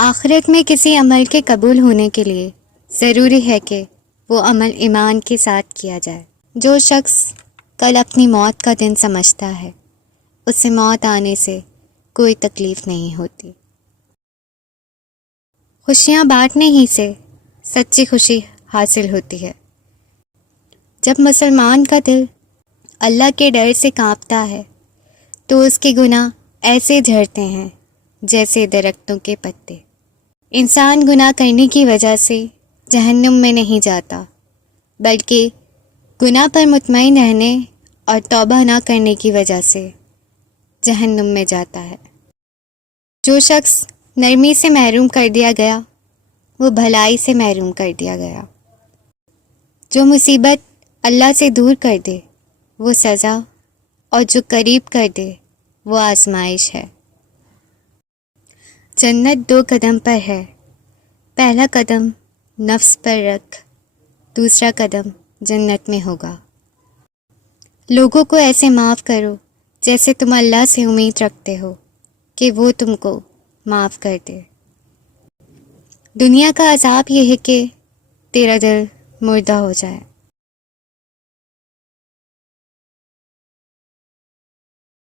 آخرت میں کسی عمل کے قبول ہونے کے لیے ضروری ہے کہ وہ عمل ایمان کے ساتھ کیا جائے۔ جو شخص کل اپنی موت کا دن سمجھتا ہے اسے موت آنے سے کوئی تکلیف نہیں ہوتی۔ خوشیاں بانٹنے ہی سے سچی خوشی حاصل ہوتی ہے۔ جب مسلمان کا دل اللہ کے ڈر سے کانپتا ہے تو اس کے گناہ ایسے جھڑتے ہیں جیسے درختوں کے پتے۔ انسان گناہ کرنے کی وجہ سے جہنم میں نہیں جاتا، بلکہ گناہ پر مطمئن رہنے اور توبہ نہ کرنے کی وجہ سے جہنم میں جاتا ہے۔ جو شخص نرمی سے محروم کر دیا گیا وہ بھلائی سے محروم کر دیا گیا۔ جو مصیبت اللہ سے دور کر دے وہ سزا، اور جو قریب کر دے وہ آزمائش ہے۔ جنت 2 قدم پر ہے، پہلا قدم نفس پر رکھ، دوسرا قدم جنت میں ہوگا۔ لوگوں کو ایسے معاف کرو جیسے تم اللہ سے امید رکھتے ہو کہ وہ تم کو معاف کر دے۔ دنیا کا عذاب یہ ہے کہ تیرا دل مردہ ہو جائے۔